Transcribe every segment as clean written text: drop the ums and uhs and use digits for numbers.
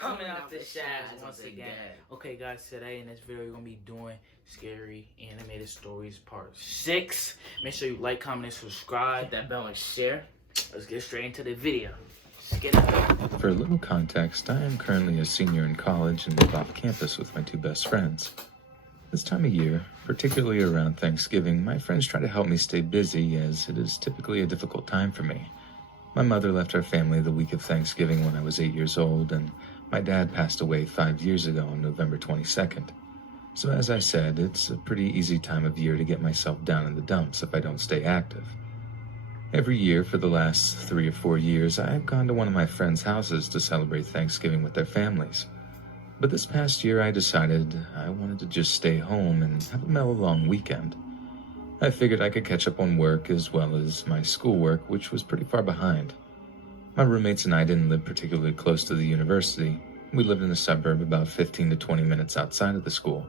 coming out the Shaz once again. Okay, guys, today in this video, we're gonna be doing Scary Animated Stories Part 6. Make sure you like, comment, and subscribe. Hit that bell and share. Let's get straight into the video. Let's get it. For a little context, I am currently a senior in college and live off campus with my two best friends. This time of year, particularly around Thanksgiving, my friends try to help me stay busy as it is typically a difficult time for me. My mother left our family the week of Thanksgiving when I was 8 years old, and my dad passed away 5 years ago on November 22nd. So as I said, it's a pretty easy time of year to get myself down in the dumps if I don't stay active. Every year for the last 3 or 4 years, I have gone to one of my friends' houses to celebrate Thanksgiving with their families. But this past year I decided I wanted to just stay home and have a mellow long weekend. I figured I could catch up on work as well as my schoolwork, which was pretty far behind. My roommates and I didn't live particularly close to the university. We lived in a suburb about 15 to 20 minutes outside of the school.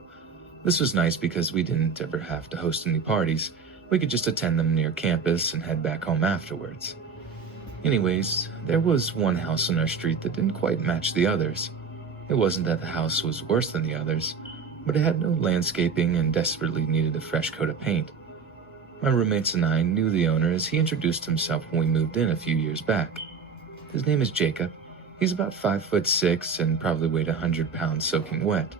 This was nice because we didn't ever have to host any parties. We could just attend them near campus and head back home afterwards. Anyways, there was one house on our street that didn't quite match the others. It wasn't that the house was worse than the others, but it had no landscaping and desperately needed a fresh coat of paint. My roommates and I knew the owner as he introduced himself when we moved in a few years back. His name is Jacob. He's about 5'6" and probably weighed 100 pounds soaking wet.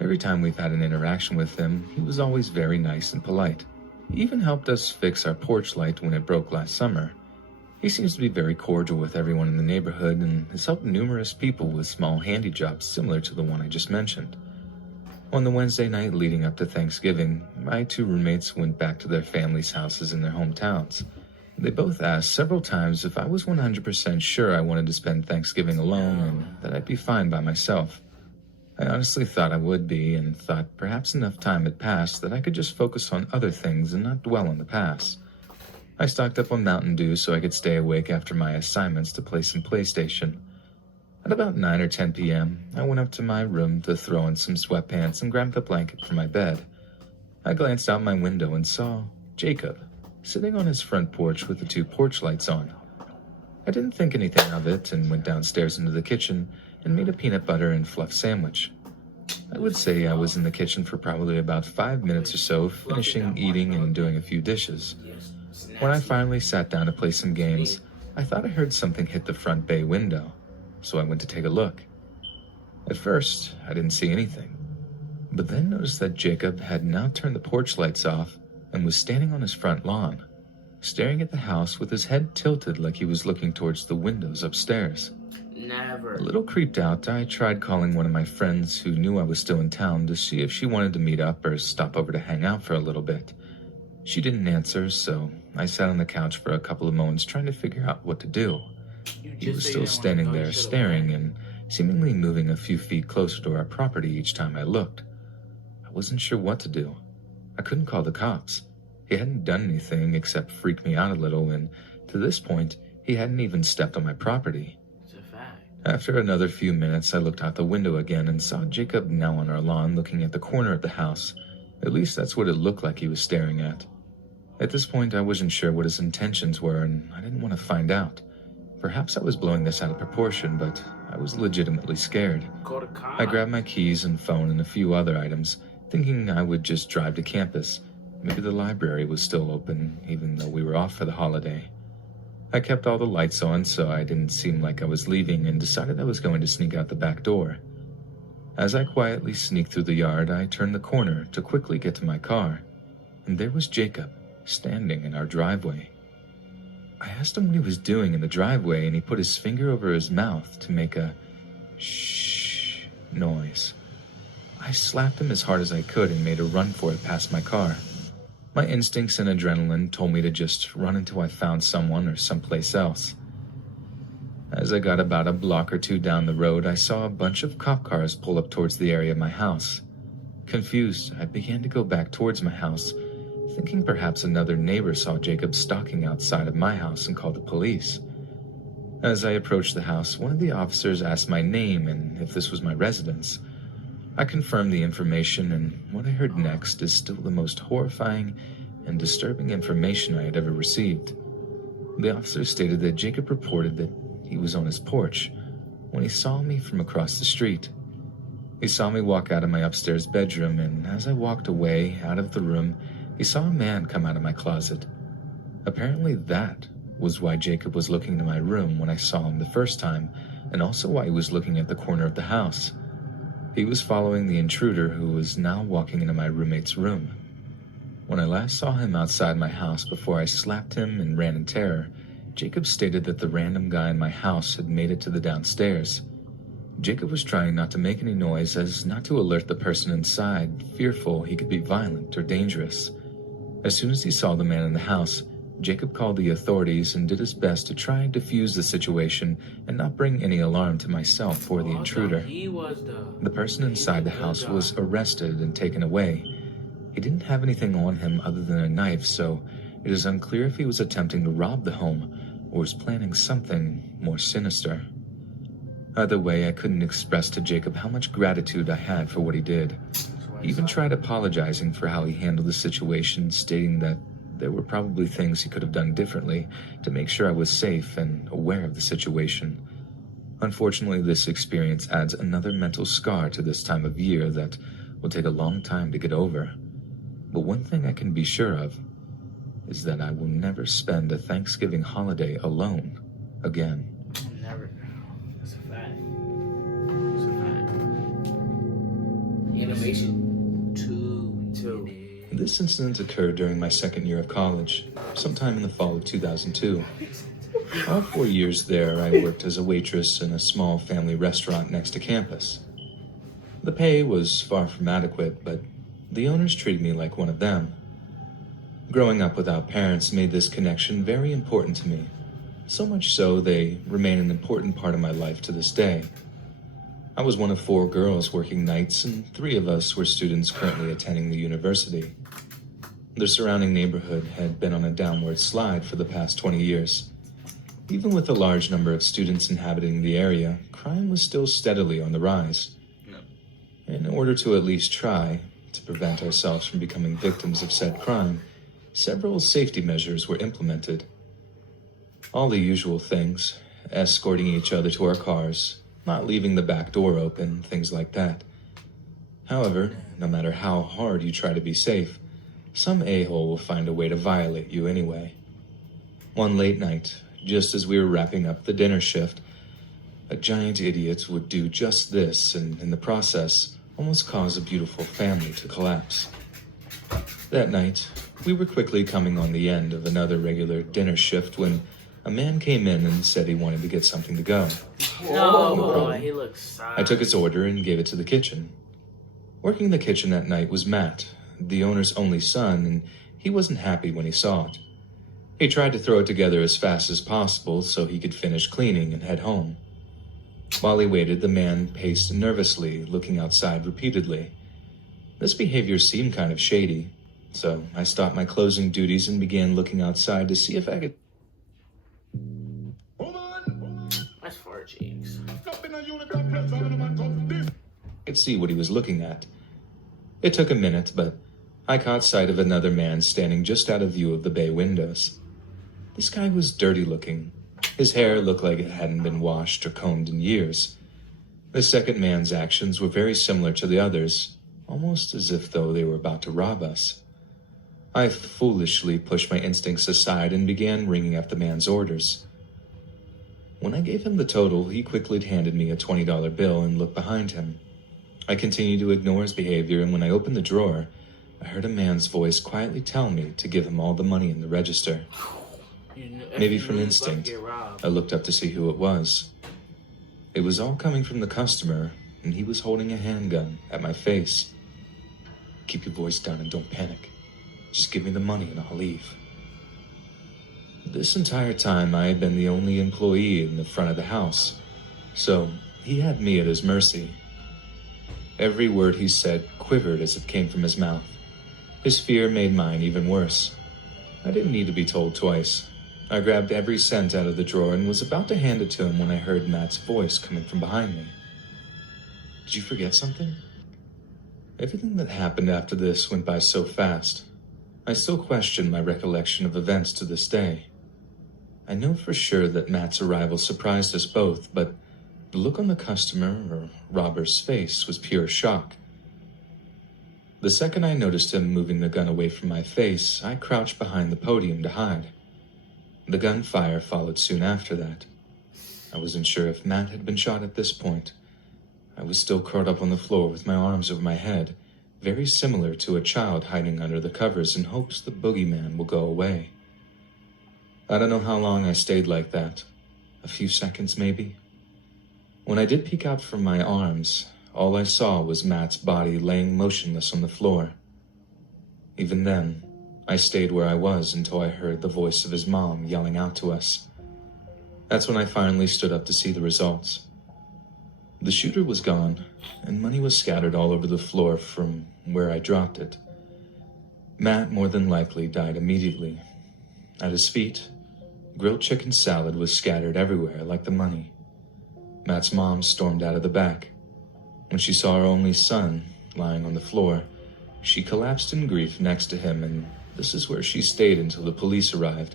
Every time we've had an interaction with him, he was always very nice and polite. He even helped us fix our porch light when it broke last summer. He seems to be very cordial with everyone in the neighborhood and has helped numerous people with small handy jobs similar to the one I just mentioned. On the Wednesday night leading up to Thanksgiving, my two roommates went back to their families' houses in their hometowns. They both asked several times if I was 100% sure I wanted to spend Thanksgiving alone and that I'd be fine by myself. I honestly thought I would be and thought perhaps enough time had passed that I could just focus on other things and not dwell on the past. I stocked up on Mountain Dew so I could stay awake after my assignments to play some PlayStation. At about 9 or 10 p.m., I went up to my room to throw on some sweatpants and grab the blanket for my bed. I glanced out my window and saw Jacob, sitting on his front porch with the two porch lights on. I didn't think anything of it and went downstairs into the kitchen and made a peanut butter and fluff sandwich. I would say I was in the kitchen for probably about 5 minutes or so, finishing eating and doing a few dishes. When I finally sat down to play some games, I thought I heard something hit the front bay window, so I went to take a look. At first, I didn't see anything, but then noticed that Jacob had now turned the porch lights off and was standing on his front lawn, staring at the house with his head tilted like he was looking towards the windows upstairs. Never. A little creeped out, I tried calling one of my friends who knew I was still in town to see if she wanted to meet up or stop over to hang out for a little bit. She didn't answer, so I sat on the couch for a couple of moments trying to figure out what to do. He was still standing there staring and seemingly moving a few feet closer to our property each time I looked. I wasn't sure what to do. I couldn't call the cops. He hadn't done anything except freak me out a little, and to this point, he hadn't even stepped on my property. It's a fact. After another few minutes, I looked out the window again and saw Jacob now on our lawn looking at the corner of the house. At least that's what it looked like he was staring at. At this point, I wasn't sure what his intentions were, and I didn't want to find out. Perhaps I was blowing this out of proportion, but I was legitimately scared. I grabbed my keys and phone and a few other items, thinking I would just drive to campus. Maybe the library was still open, even though we were off for the holiday. I kept all the lights on so I didn't seem like I was leaving and decided I was going to sneak out the back door. As I quietly sneaked through the yard, I turned the corner to quickly get to my car, and there was Jacob, standing in our driveway. I asked him what he was doing in the driveway, and he put his finger over his mouth to make a shh noise. I slapped him as hard as I could and made a run for it past my car. My instincts and adrenaline told me to just run until I found someone or someplace else. As I got about a block or two down the road, I saw a bunch of cop cars pull up towards the area of my house. Confused, I began to go back towards my house, thinking perhaps another neighbor saw Jacob stalking outside of my house and called the police. As I approached the house, one of the officers asked my name and if this was my residence. I confirmed the information, and what I heard next is still the most horrifying and disturbing information I had ever received. The officer stated that Jacob reported that he was on his porch when he saw me from across the street. He saw me walk out of my upstairs bedroom, and as I walked away out of the room, he saw a man come out of my closet. Apparently that was why Jacob was looking into my room when I saw him the first time, and also why he was looking at the corner of the house. He was following the intruder who was now walking into my roommate's room. When I last saw him outside my house before I slapped him and ran in terror, Jacob stated that the random guy in my house had made it to the downstairs. Jacob was trying not to make any noise as not to alert the person inside, fearful he could be violent or dangerous. As soon as he saw the man in the house, Jacob called the authorities and did his best to try and defuse the situation and not bring any alarm to myself or the intruder. The person inside the house was arrested and taken away. He didn't have anything on him other than a knife, so it is unclear if he was attempting to rob the home or was planning something more sinister. Either way, I couldn't express to Jacob how much gratitude I had for what he did. He even tried apologizing for how he handled the situation, stating that there were probably things he could have done differently to make sure I was safe and aware of the situation. Unfortunately, this experience adds another mental scar to this time of year that will take a long time to get over. But one thing I can be sure of is that I will never spend a Thanksgiving holiday alone again. Never. That's a fact. That's a fact. Animation 2. This incident occurred during my second year of college, sometime in the fall of 2002. All 4 years there, I worked as a waitress in a small family restaurant next to campus. The pay was far from adequate, but the owners treated me like one of them. Growing up without parents made this connection very important to me, so much so they remain an important part of my life to this day. I was one of 4 girls working nights, and 3 of us were students currently attending the university. The surrounding neighborhood had been on a downward slide for the past 20 years. Even with a large number of students inhabiting the area, crime was still steadily on the rise. In order to at least try to prevent ourselves from becoming victims of said crime, several safety measures were implemented. All the usual things, escorting each other to our cars, not leaving the back door open, things like that. However, no matter how hard you try to be safe, some a-hole will find a way to violate you anyway. One late night, just as we were wrapping up the dinner shift, a giant idiot would do just this and, in the process, almost cause a beautiful family to collapse. That night, we were quickly coming on the end of another regular dinner shift when a man came in and said he wanted to get something to go. No problem. He looks sad. I took his order and gave it to the kitchen. Working the kitchen that night was Matt, the owner's only son, and he wasn't happy when he saw it. He tried to throw it together as fast as possible so he could finish cleaning and head home. While he waited, the man paced nervously, looking outside repeatedly. This behavior seemed kind of shady, so I stopped my closing duties and began looking outside to see if I That's far cheeks. could see what he was looking at. It took a minute, but I caught sight of another man standing just out of view of the bay windows. This guy was dirty looking. His hair looked like it hadn't been washed or combed in years. The second man's actions were very similar to the others, almost as if though they were about to rob us. I foolishly pushed my instincts aside and began ringing up the man's orders. When I gave him the total, he quickly handed me a $20 bill and looked behind him. I continued to ignore his behavior, and when I opened the drawer, I heard a man's voice quietly tell me to give him all the money in the register. Maybe from instinct, I looked up to see who it was. It was all coming from the customer, and he was holding a handgun at my face. "Keep your voice down and don't panic. Just give me the money and I'll leave." This entire time, I had been the only employee in the front of the house, so he had me at his mercy. Every word he said quivered as it came from his mouth. His fear made mine even worse. I didn't need to be told twice. I grabbed every cent out of the drawer and was about to hand it to him when I heard Matt's voice coming from behind me. "Did you forget something?" Everything that happened after this went by so fast. I still question my recollection of events to this day. I know for sure that Matt's arrival surprised us both, but The look on the customer or robber's face was pure shock. The second I noticed him moving the gun away from my face, I crouched behind the podium to hide. The gunfire followed soon after that. I wasn't sure if Matt had been shot at this point. I was still curled up on the floor with my arms over my head, very similar to a child hiding under the covers in hopes the boogeyman will go away. I don't know how long I stayed like that. A few seconds, maybe. When I did peek out from my arms, all I saw was Matt's body laying motionless on the floor. Even then, I stayed where I was until I heard the voice of his mom yelling out to us. That's when I finally stood up to see the results. The shooter was gone, and money was scattered all over the floor from where I dropped it. Matt more than likely died immediately. At his feet, grilled chicken salad was scattered everywhere like the money. Matt's mom stormed out of the back. When she saw her only son lying on the floor, she collapsed in grief next to him, and this is where she stayed until the police arrived.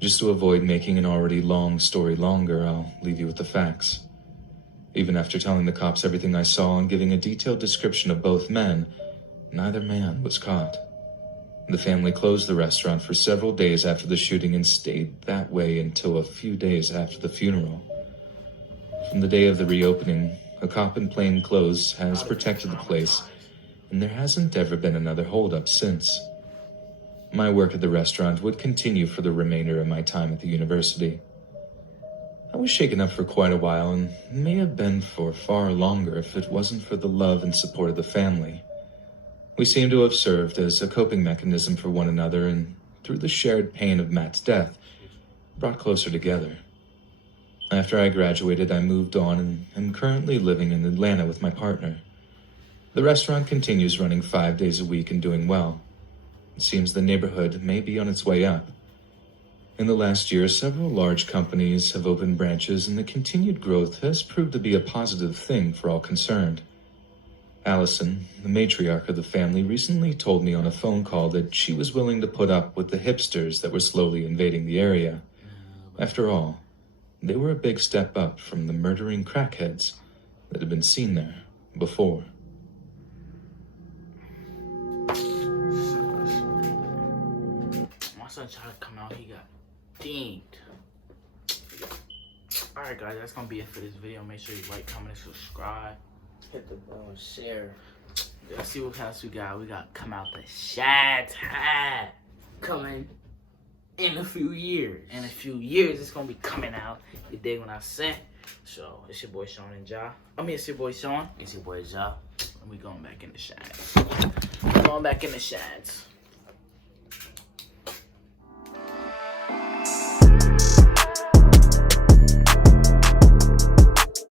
Just to avoid making an already long story longer, I'll leave you with the facts. Even after telling the cops everything I saw and giving a detailed description of both men, neither man was caught. The family closed the restaurant for several days after the shooting and stayed that way until a few days after the funeral. From the day of the reopening, a cop in plain clothes has protected the place, and there hasn't ever been another holdup since. My work at the restaurant would continue for the remainder of my time at the university. I was shaken up for quite a while, and may have been for far longer if it wasn't for the love and support of the family. We seem to have served as a coping mechanism for one another, and through the shared pain of Matt's death, brought closer together. After I graduated, I moved on and am currently living in Atlanta with my partner. The restaurant continues running 5 days a week and doing well. It seems the neighborhood may be on its way up. In the last year, several large companies have opened branches, and the continued growth has proved to be a positive thing for all concerned. Allison, the matriarch of the family, recently told me on a phone call that she was willing to put up with the hipsters that were slowly invading the area. After all, they were a big step up from the murdering crackheads that had been seen there before. My son tried to come out, he got dinged. Alright guys, that's gonna be it for this video. Make sure you like, comment, and subscribe. Hit the bell and share. Let's see what else we got. We got Come Out the Shad Coming in a few years. in a few years. It's gonna be coming out. You dig what I said? So it's your boy Sean and Ja. It's your boy Sean. It's your boy Ja. And we going back in the shads. Going back in the shads.